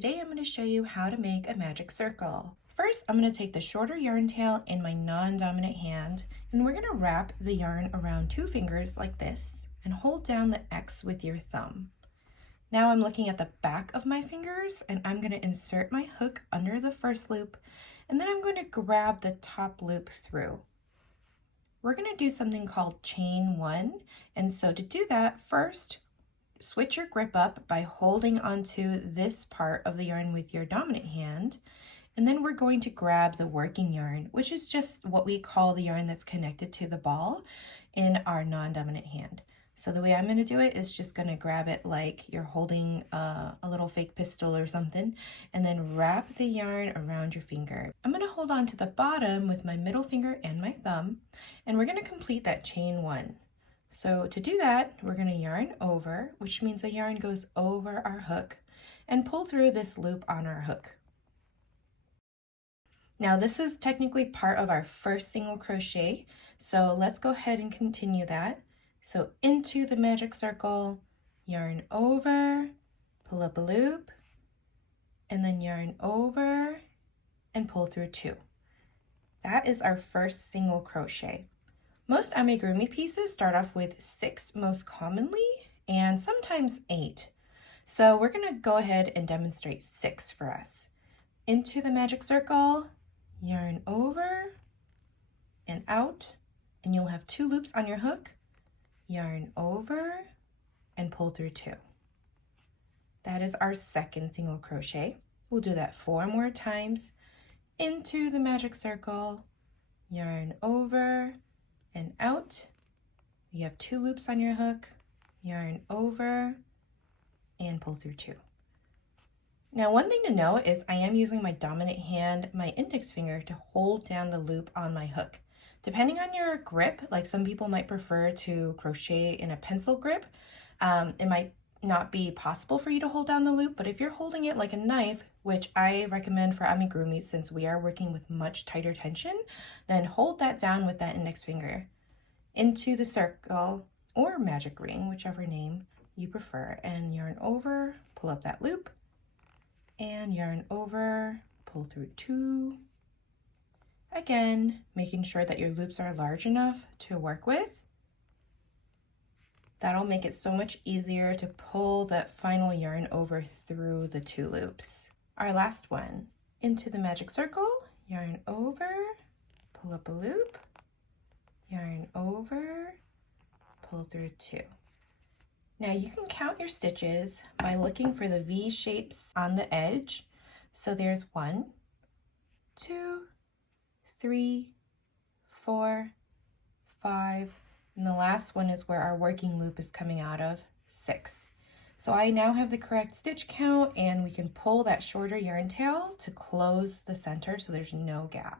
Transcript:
today I'm going to show you how to make a magic circle. First, I'm going to take the shorter yarn tail in my non-dominant hand, and we're going to wrap the yarn around two fingers like this and hold down the X with your thumb. Now I'm looking at the back of my fingers, and I'm going to insert my hook under the first loop, and then I'm going to grab the top loop through. We're going to do something called chain one, and so to do that, first switch your grip up by holding onto this part of the yarn with your dominant hand, and then we're going to grab the working yarn, which is just what we call the yarn that's connected to the ball in our non-dominant hand. So the way I'm going to do it is just going to grab it like you're holding a little fake pistol or something, and then wrap the yarn around your finger. I'm going to hold on to the bottom with my middle finger and my thumb, and we're going to complete that chain one. So to do that, we're going to yarn over, which means the yarn goes over our hook, and pull through this loop on our hook. Now this is technically part of our first single crochet, so let's go ahead and continue that. So into the magic circle, yarn over, pull up a loop, and then yarn over and pull through two. That is our first single crochet. Most amigurumi pieces start off with 6 most commonly, and sometimes 8. So we're going to go ahead and demonstrate 6 for us. Into the magic circle, yarn over and out, and you'll have 2 loops on your hook, yarn over and pull through 2. That is our second single crochet. We'll do that 4 more times. Into the magic circle, yarn over and out. You have 2 loops on your hook, yarn over and pull through 2. Now one thing to note is I am using my dominant hand, my index finger, to hold down the loop on my hook. Depending on your grip, like some people might prefer to crochet in a pencil grip, it might not be possible for you to hold down the loop, but if you're holding it like a knife, which I recommend for amigurumi since we are working with much tighter tension, then hold that down with that index finger into the circle or magic ring, whichever name you prefer, and yarn over, pull up that loop, and yarn over, pull through 2. Again, making sure that your loops are large enough to work with. That'll make it so much easier to pull that final yarn over through the 2 loops. Our last one, into the magic circle, yarn over, pull up a loop, yarn over, pull through 2. Now you can count your stitches by looking for the V shapes on the edge. So there's 1, 2, 3, 4, 5, and the last one is where our working loop is coming out of, 6. So I now have the correct stitch count, and we can pull that shorter yarn tail to close the center so there's no gap.